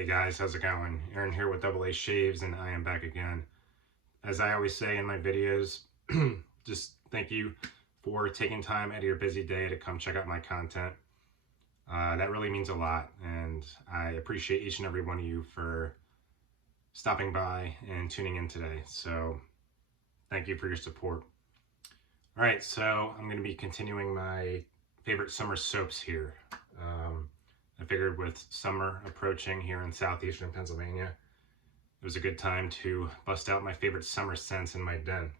Hey guys, how's it going? Aaron here with Double A Shaves, and I am back again. As I always say in my videos, just thank you for taking time out of your busy day to come check out my content. That really means a lot, and I appreciate each and every one of you for stopping by and tuning in today. So thank you for your support. All right, so I'm going to be continuing my favorite summer soaps here. I figured with summer approaching here in southeastern Pennsylvania, it was a good time to bust out my favorite summer scents in my den.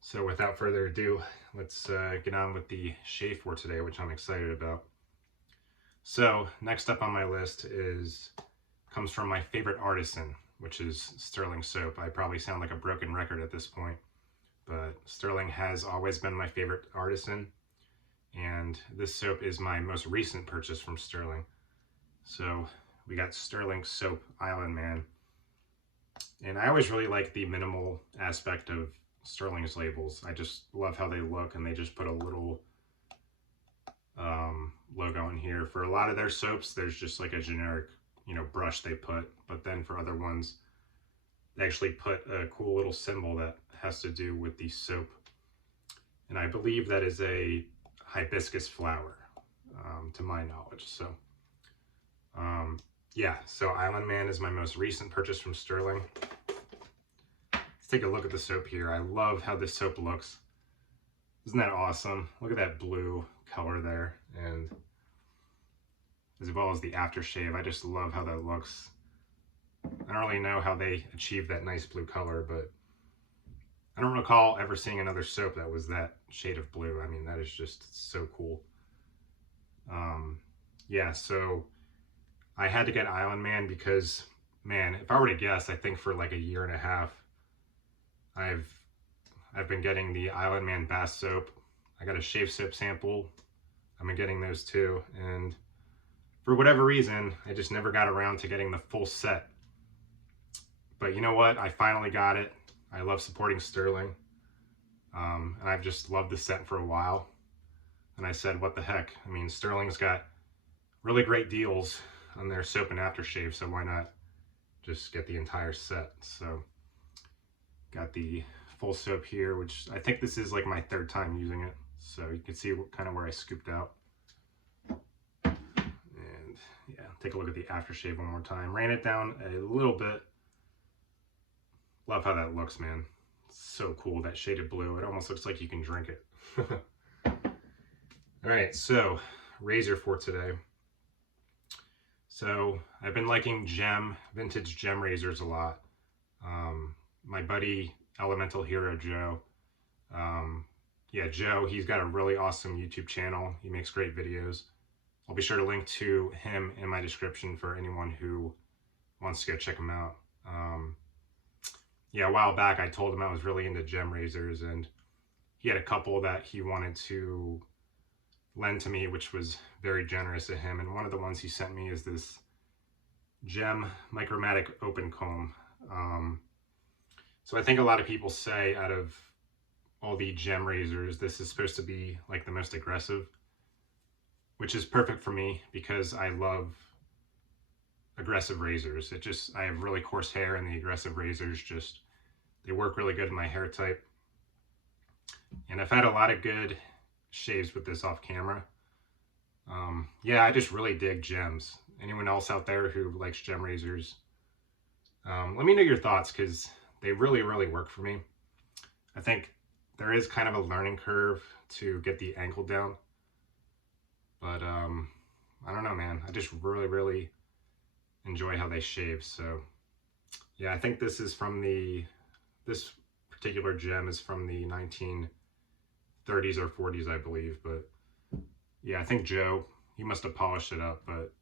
So without further ado, let's get on with the shave for today, which I'm excited about. So next up on my list comes from my favorite artisan, which is Stirling Soap. I probably sound like a broken record at this point, but Stirling has always been my favorite artisan. And this soap is my most recent purchase from Stirling. So we got Stirling Soap Island Man. And I always really like the minimal aspect of Stirling's labels. I just love how they look, and they just put a little logo in here. For a lot of their soaps, there's just like a generic, brush they put. But then for other ones, they actually put a cool little symbol that has to do with the soap. And I believe that is a hibiscus flower, to my knowledge. So yeah, so Island Man is my most recent purchase from Stirling. Let's take a look at the soap here. I love how this soap looks. Isn't that awesome? Look at that blue color there, and as well as the aftershave. I just love how that looks. I don't really know how they achieved that nice blue color, but I don't recall ever seeing another soap that was that shade of blue. I mean, that is just so cool. Yeah, so I had to get Island Man because, man, if I were to guess, I think for like a year and a half, I've been getting the Island Man bath soap. I got a shave soap sample. I've been getting those too, and for whatever reason, I just never got around to getting the full set. But you know what? I finally got it. I love supporting Stirling, and I've just loved the scent for a while. And I said, what the heck? I mean, Stirling's got really great deals on their soap and aftershave, so why not just get the entire set? So got the full soap here, which I think this is like my third time using it. So you can see kind of where I scooped out. And yeah, take a look at the aftershave one more time. Ran it down a little bit. Love how that looks, man. It's so cool, that shaded blue. It almost looks like you can drink it. All right, so razor for today. So I've been liking vintage gem razors a lot. My buddy Elemental Hero Joe, yeah, Joe, he's got a really awesome YouTube channel. He makes great videos. I'll be sure to link to him in my description for anyone who wants to go check him out. Yeah, a while back I told him I was really into gem razors, and he had a couple that he wanted to lend to me, which was very generous of him. And one of the ones he sent me is this gem micromatic open comb. So I think a lot of people say out of all the gem razors, this is supposed to be like the most aggressive, which is perfect for me because I love aggressive razors. I have really coarse hair, and the aggressive razors they work really good in my hair type. And I've had a lot of good shaves with this off camera. Yeah, I just really dig gems. Anyone else out there who likes gem razors, let me know your thoughts, because they really, really work for me. I think there is kind of a learning curve to get the angle down, but I don't know, man. I just really, really enjoy how they shave. So yeah, I think this is from this particular gem is from the 1930s or 40s, I believe. But yeah, I think Joe, he must have polished it up, but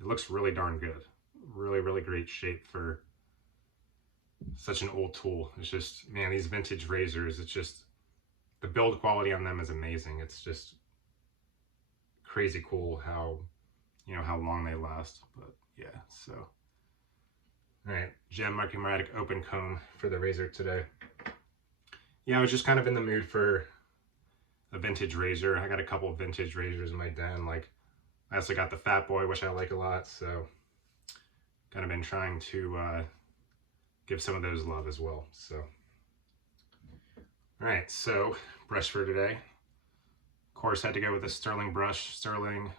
it looks really darn good. Really, really great shape for such an old tool. It's just, man, these vintage razors, it's just, the build quality on them is amazing. It's just crazy cool how, how long they last. But yeah, so. All right, gem micromatic open comb for the razor today. Yeah, I was just kind of in the mood for a vintage razor. I got a couple of vintage razors in my den. Like, I also got the Fat Boy, which I like a lot. So kind of been trying to give some of those love as well. So, all right, so brush for today. Of course, had to go with a Stirling brush, Stirling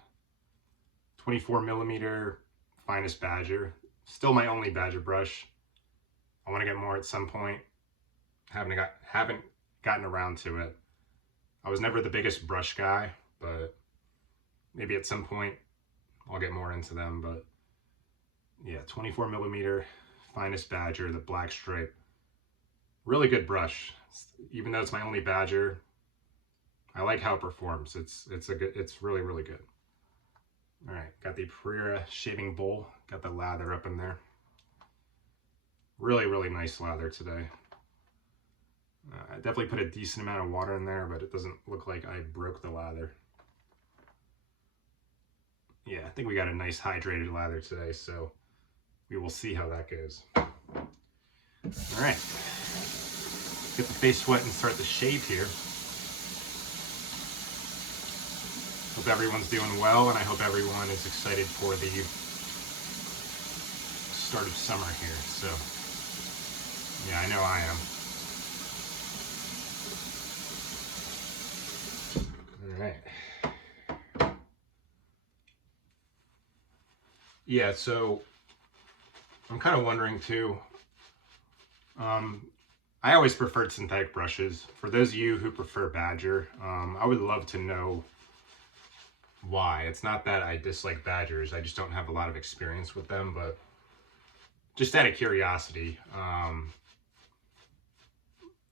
24 millimeter finest Badger. Still my only Badger brush. I want to get more at some point. Haven't gotten around to it. I was never the biggest brush guy, but maybe at some point I'll get more into them. But yeah, 24 millimeter finest Badger, the black stripe. Really good brush. Even though it's my only Badger, I like how it performs. It's really, really good. All right, got the Pereira shaving bowl. Got the lather up in there. Really, really nice lather today. I definitely put a decent amount of water in there, but it doesn't look like I broke the lather. Yeah, I think we got a nice hydrated lather today, so we will see how that goes. All right, get the face wet and start the shave here. Hope everyone's doing well, and I hope everyone is excited for the start of summer here. So, yeah, I know I am. All right. Yeah, so I'm kind of wondering too. I always preferred synthetic brushes. For those of you who prefer Badger, I would love to know why. It's not that I dislike Badgers, I just don't have a lot of experience with them, but just out of curiosity,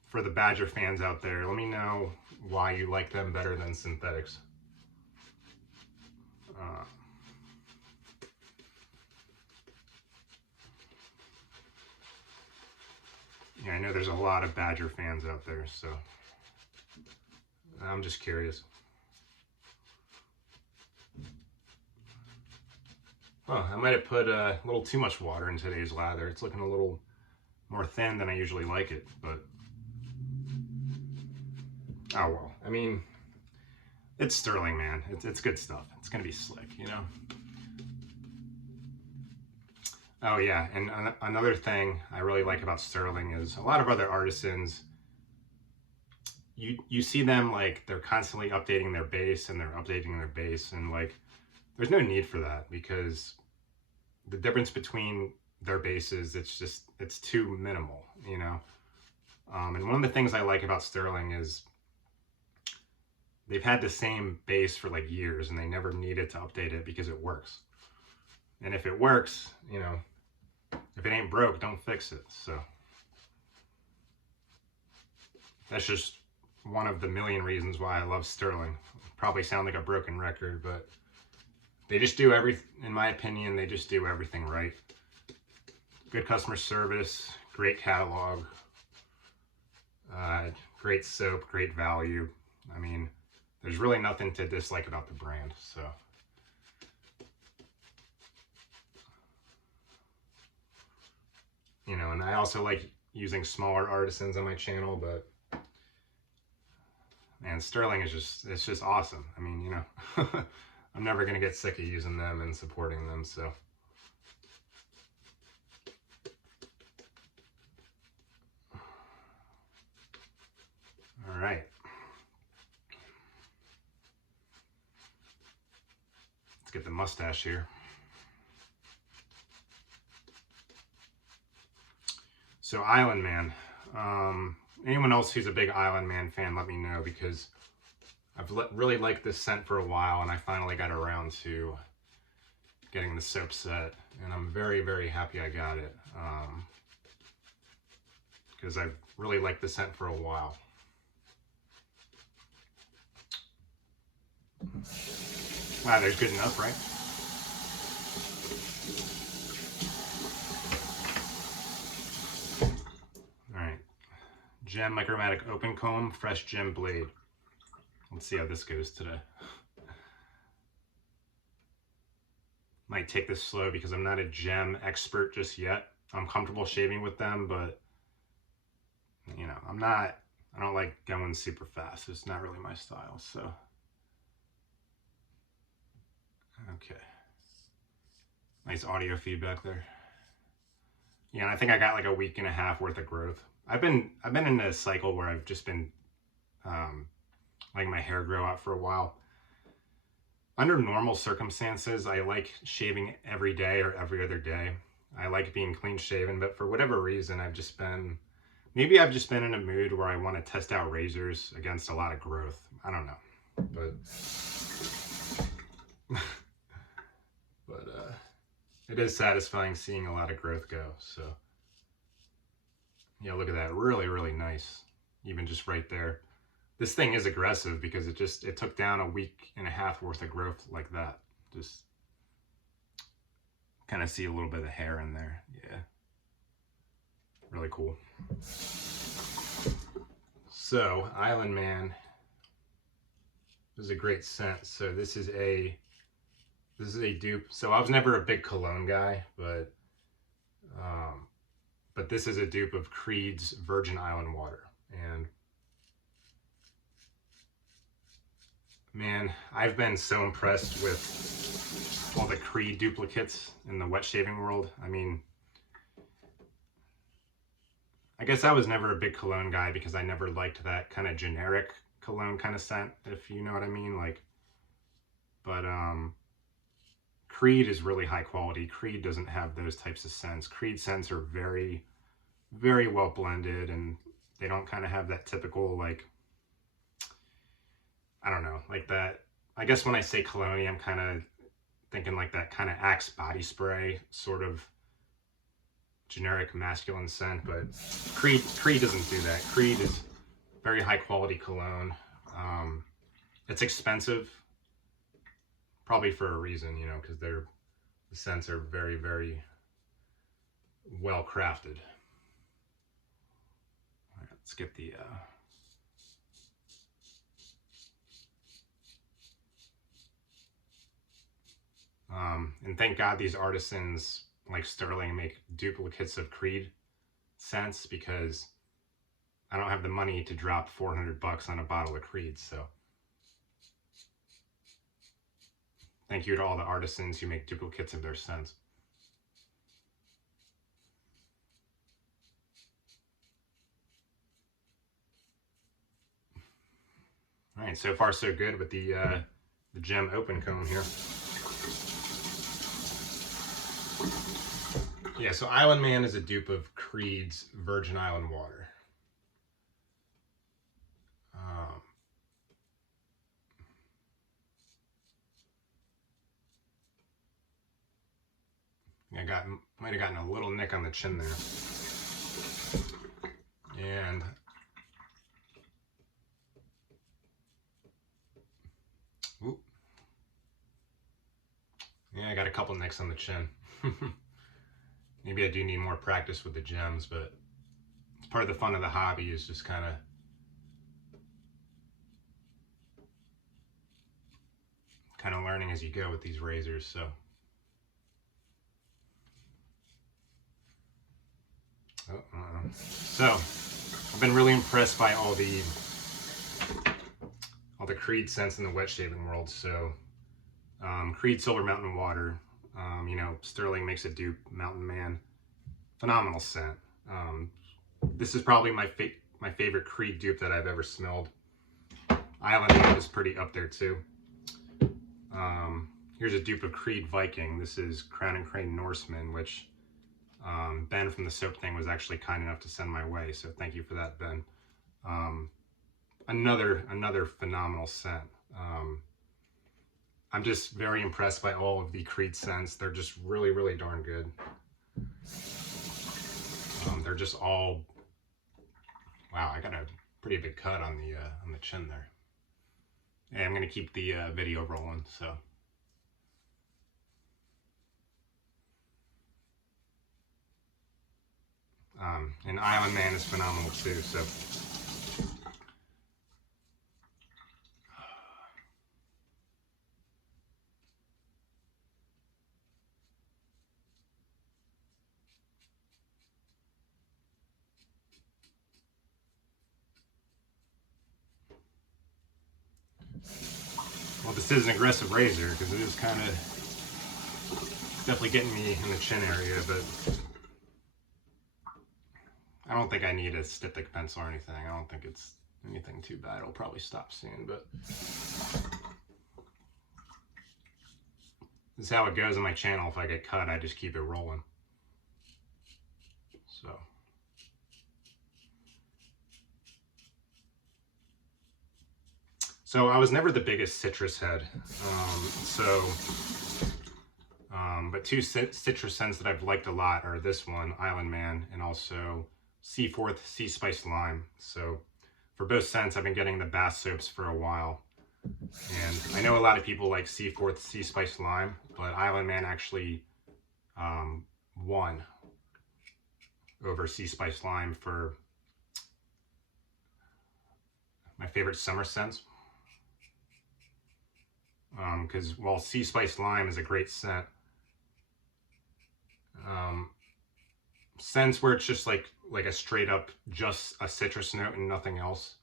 for the Badger fans out there, let me know why you like them better than synthetics. Yeah, I know there's a lot of Badger fans out there, so I'm just curious. Oh, I might have put a little too much water in today's lather. It's looking a little more thin than I usually like it, but oh well. I mean, it's Stirling, man. It's good stuff. It's gonna be slick, you know? Oh yeah, and another thing I really like about Stirling is a lot of other artisans, you see them like they're constantly updating their base and like there's no need for that, because the difference between their bases, it's too minimal, you know? And one of the things I like about Stirling is they've had the same base for like years and they never needed to update it because it works. And if it works, you know, if it ain't broke, don't fix it. So that's just one of the million reasons why I love Stirling. Probably sound like a broken record, but they just do in my opinion, they just do everything right. Good customer service, great catalog, great soap, great value. I mean, there's really nothing to dislike about the brand, so. You know, and I also like using smaller artisans on my channel, but man, Stirling is it's just awesome. I mean, you know, I'm never gonna get sick of using them and supporting them, so. All right. Let's get the mustache here. So Island Man. Anyone else who's a big Island Man fan, let me know, because I've really liked this scent for a while, and I finally got around to getting the soap set, and I'm very, very happy I got it, because I've really liked the scent for a while. Wow, there's good enough, right? All right, Gem Micromatic Open Comb, Fresh Gem Blade. Let's see how this goes today. Might take this slow because I'm not a gem expert just yet. I'm comfortable shaving with them, but you know, I don't like going super fast. It's not really my style, so. Okay. Nice audio feedback there. Yeah, and I think I got like a week and a half worth of growth. I've been in a cycle where I've just been um, letting my hair grow out for a while. Under normal circumstances, I like shaving every day or every other day. I like being clean shaven, but for whatever reason, maybe I've just been in a mood where I want to test out razors against a lot of growth. I don't know, but it is satisfying seeing a lot of growth go. So yeah, look at that, really, really nice. Even just right there. This thing is aggressive because it took down a week and a half worth of growth like that. Just kind of see a little bit of hair in there. Yeah, really cool. So Island Man is a great scent. So this is a dupe. So I was never a big cologne guy, but this is a dupe of Creed's Virgin Island Water. And man, I've been so impressed with all the Creed duplicates in the wet shaving world. I mean, I guess I was never a big cologne guy because I never liked that kind of generic cologne kind of scent, if you know what I mean. Like, but Creed is really high quality. Creed doesn't have those types of scents. Creed scents are very, very well blended, and they don't kind of have that typical, like, I don't know, like that. I guess when I say cologne, I'm kind of thinking like that kind of Axe body spray sort of generic masculine scent, but Creed doesn't do that. Creed is very high quality cologne. It's expensive, probably for a reason, you know, because the scents are very, very well crafted. All right, let's get the and thank God these artisans like Stirling make duplicates of Creed scents, because I don't have the money to drop $400 on a bottle of Creed. So thank you to all the artisans who make duplicates of their scents. All right, so far so good with the gem open cone here. Yeah, so Island Man is a dupe of Creed's Virgin Island Water. Might have gotten a little nick on the chin there. And whoop. Yeah, I got a couple nicks on the chin. Maybe I do need more practice with the gems, but it's part of the fun of the hobby, is just kind of learning as you go with these razors. So so I've been really impressed by all the Creed scents in the wet shaving world. So Creed Silver Mountain Water, you know, Stirling makes a dupe, Mountain Man, phenomenal scent. This is probably my favorite Creed dupe that I've ever smelled. Island Man is pretty up there too. Here's a dupe of Creed Viking. This is Crown and Crane Norseman, which Ben from the Soap Thing was actually kind enough to send my way, so thank you for that, Ben. Another phenomenal scent. I'm just very impressed by all of the Creed scents. They're just really, really darn good. They're just all, wow, I got a pretty big cut on the chin there. And I'm gonna keep the video rolling, so. And Island Man is phenomenal too, so. Well, this is an aggressive razor because it is kind of definitely getting me in the chin area, but I don't think I need a styptic pencil or anything. I don't think it's anything too bad. It'll probably stop soon, but this is how it goes on my channel. If I get cut, I just keep it rolling. So I was never the biggest citrus head. But two citrus scents that I've liked a lot are this one, Island Man, and also Seaforth Sea Spice Lime. So for both scents, I've been getting the bath soaps for a while. And I know a lot of people like Seaforth Sea Spice Lime, but Island Man actually won over Sea Spice Lime for my favorite summer scents. Because while Sea Spice Lime is a great scent, scents where it's just like a straight up just a citrus note and nothing else,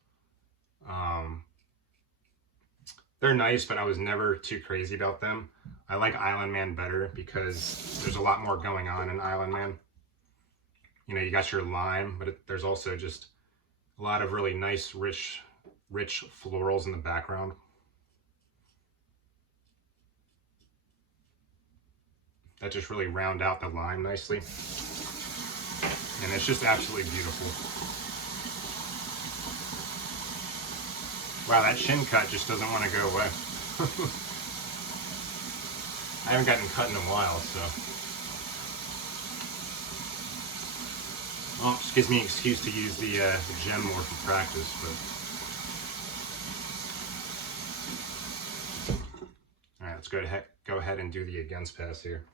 they're nice, but I was never too crazy about them. I like Island Man better because there's a lot more going on in Island Man. You know, you got your lime, but there's also just a lot of really nice, rich florals in the background. That just really round out the lime nicely. And it's just absolutely beautiful. Wow, that shin cut just doesn't want to go away. I haven't gotten cut in a while, so. Well, just gives me an excuse to use the gem more for practice, but. All right, let's go ahead and do the against pass here.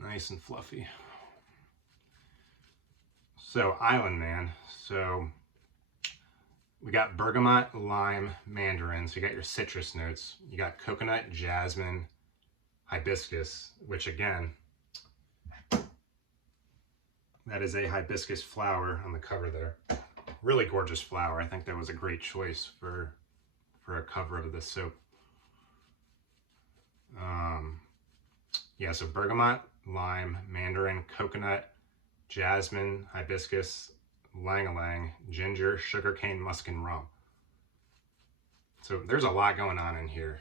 Nice and fluffy. So Island Man. So we got bergamot, lime, mandarin. So you got your citrus notes. You got coconut, jasmine, hibiscus, which again, that is a hibiscus flower on the cover there. Really gorgeous flower. I think that was a great choice for a cover of this soap. Yeah, so bergamot, lime, mandarin, coconut, jasmine, hibiscus, ylang-ylang, ginger, sugarcane, musk, and rum. So there's a lot going on in here.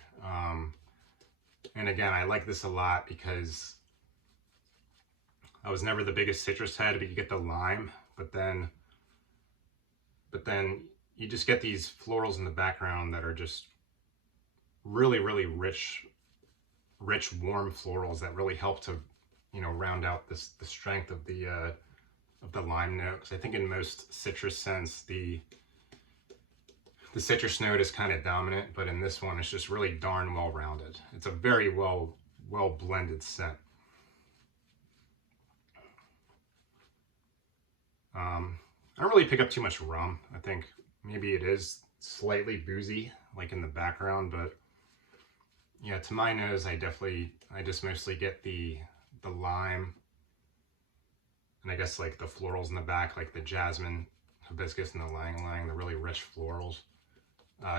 And again, I like this a lot because I was never the biggest citrus head, but you get the lime, but then you just get these florals in the background that are just really, really rich, warm florals that really help to, you know, round out the strength of the lime note. Because I think in most citrus scents, the citrus note is kind of dominant, but in this one, it's just really darn well rounded. It's a very well blended scent. I don't really pick up too much rum. I think maybe it is slightly boozy, like in the background, but yeah, to my nose, I just mostly get the lime, and I guess like the florals in the back, like the jasmine, hibiscus, and the ylang-ylang, the really rich florals.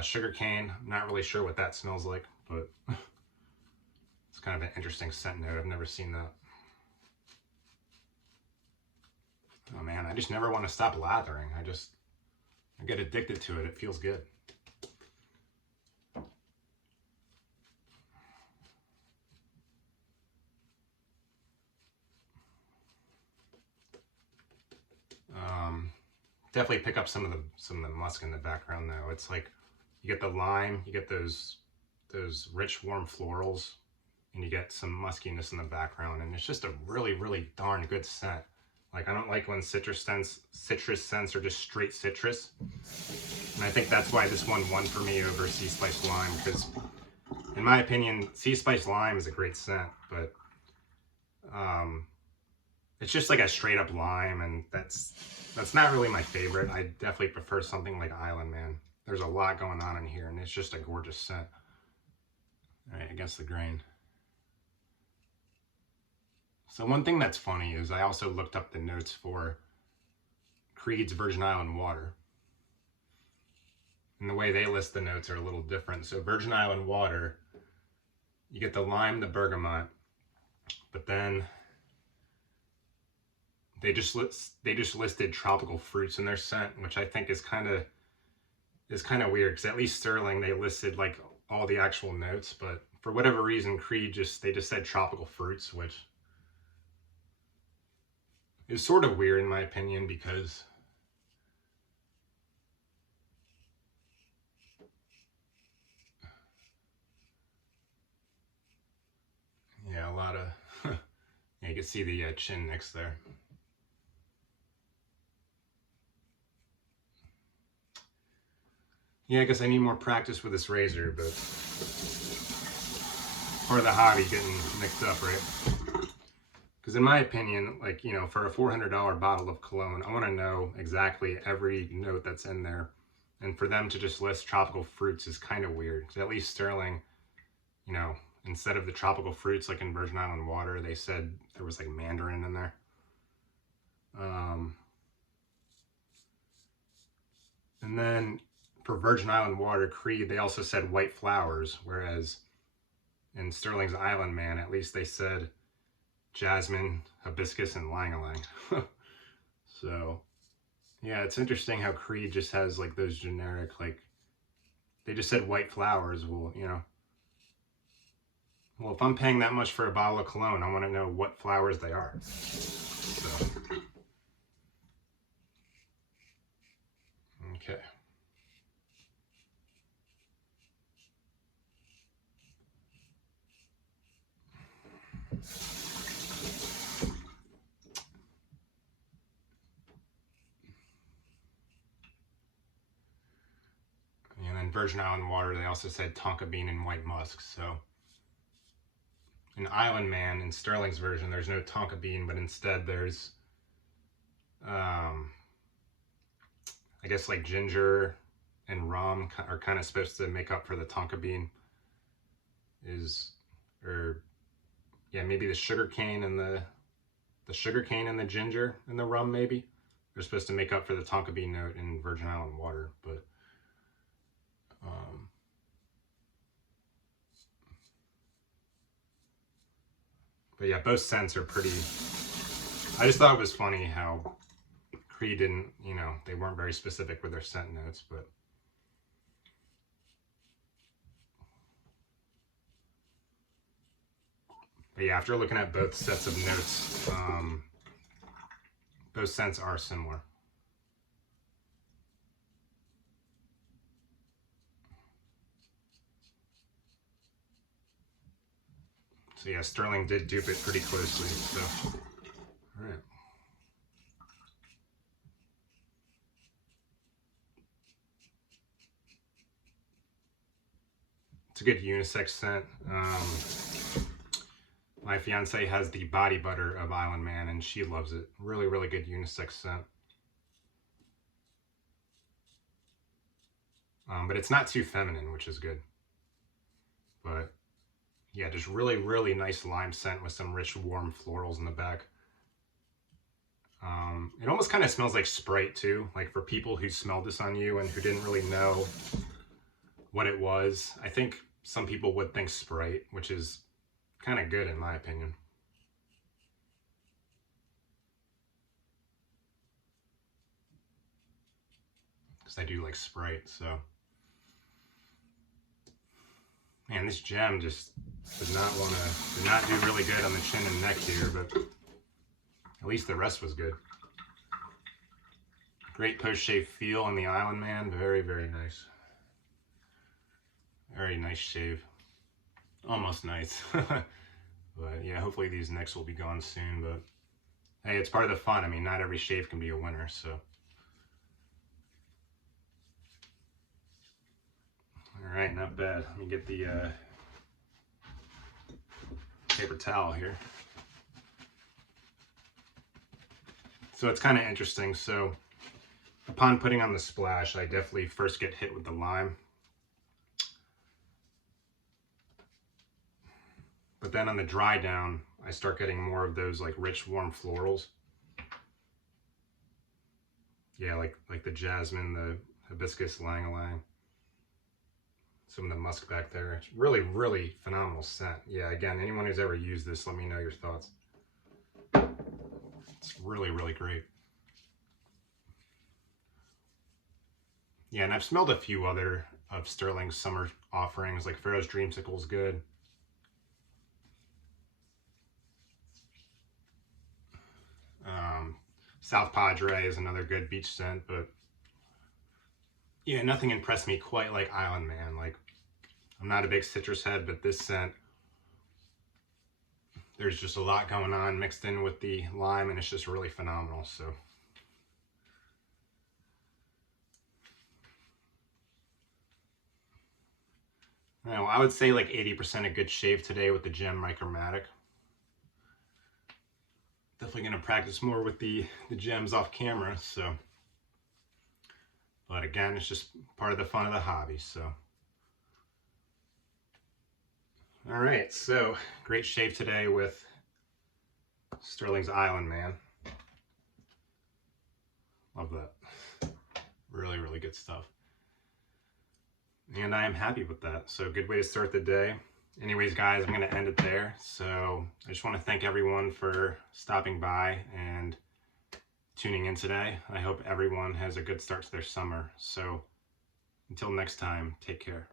Sugarcane, I'm not really sure what that smells like, but it's kind of an interesting scent note. I've never seen that. Oh man, I just never want to stop lathering. I get addicted to it. It feels good. Definitely pick up some of the musk in the background though. It's like you get the lime, you get those rich warm florals, and you get some muskiness in the background, and it's just a really, really darn good scent. Like, I don't like when citrus scents are just straight citrus, and I think that's why this one won for me over Sea Spice Lime, because in my opinion, Sea Spice Lime is a great scent, but it's just like a straight up lime, and that's not really my favorite. I definitely prefer something like Island Man. There's a lot going on in here, and it's just a gorgeous scent. All right, against the grain. So one thing that's funny is I also looked up the notes for Creed's Virgin Island Water. And the way they list the notes are a little different. So Virgin Island Water, you get the lime, the bergamot, but then they just listed tropical fruits in their scent, which I think is kind of weird, because at least Stirling, they listed like all the actual notes, but for whatever reason Creed they just said tropical fruits, which is sort of weird in my opinion, because yeah, a lot of yeah, you can see the chin next there. Yeah, I guess I need more practice with this razor, but part of the hobby getting mixed up, right? Because in my opinion, like, you know, for a $400 bottle of cologne, I want to know exactly every note that's in there. And for them to just list tropical fruits is kind of weird. Because at least Stirling, you know, instead of the tropical fruits like in Virgin Island water, they said there was like mandarin in there. And then for Virgin Island water, Creed, they also said white flowers, whereas in Stirling's Island Man, at least they said jasmine, hibiscus, and ylang-ylang. So, yeah, it's interesting how Creed just has like those generic, like, they just said white flowers. Well, you know, well, if I'm paying that much for a bottle of cologne, I want to know what flowers they are. So, okay. And then Virgin Island water, they also said tonka bean and white musk. So in Island Man, in Stirling's version, there's no tonka bean, but instead there's, I guess like ginger and rum are kind of supposed to make up for the tonka bean. Or yeah, maybe the sugar cane and the ginger and the rum, maybe they're supposed to make up for the tonka bean note in Virgin Island water. But yeah, both scents are pretty. I just thought it was funny how Creed didn't, you know, they weren't very specific with their scent notes, but yeah, after looking at both sets of notes, both scents are similar. So yeah, Stirling did dupe it pretty closely. So, all right. It's a good unisex scent. My fiance has the body butter of Island Man, and she loves it. Really, really good unisex scent. But it's not too feminine, which is good. But yeah, just really, really nice lime scent with some rich, warm florals in the back. It almost kind of smells like Sprite too. Like for people who smelled this on you and who didn't really know what it was, I think some people would think Sprite, which is kind of good in my opinion. Because I do like Sprite, so. Man, this gem just did not do really good on the chin and neck here, but at least the rest was good. Great post-shave feel on the Island Man. Very, very nice. Very nice shave. Almost nice. But yeah, hopefully these nicks will be gone soon, but hey, it's part of the fun. I mean, not every shave can be a winner, so. All right, not bad. Let me get the paper towel here. So it's kind of interesting. So upon putting on the splash, I definitely first get hit with the lime. But then on the dry down, I start getting more of those like rich, warm florals. Yeah, like the jasmine, the hibiscus, ylang-ylang. Some of the musk back there. It's really, really phenomenal scent. Yeah, again, anyone who's ever used this, let me know your thoughts. It's really, really great. Yeah, and I've smelled a few other of Stirling's summer offerings, like Pharaoh's Dreamsicle is good. South Padre is another good beach scent, but yeah, nothing impressed me quite like Island Man. Like, I'm not a big citrus head, but this scent, there's just a lot going on mixed in with the lime, and it's just really phenomenal. So now I would say like 80% a good shave today with the Gem Micromatic. Definitely going to practice more with the gems off camera. So, but again, it's just part of the fun of the hobby. So, all right. So great shave today with Stirling's Island Man. Love that. Really, really good stuff. And I am happy with that. So good way to start the day. Anyways, guys, I'm going to end it there. So I just want to thank everyone for stopping by and tuning in today. I hope everyone has a good start to their summer. So until next time, take care.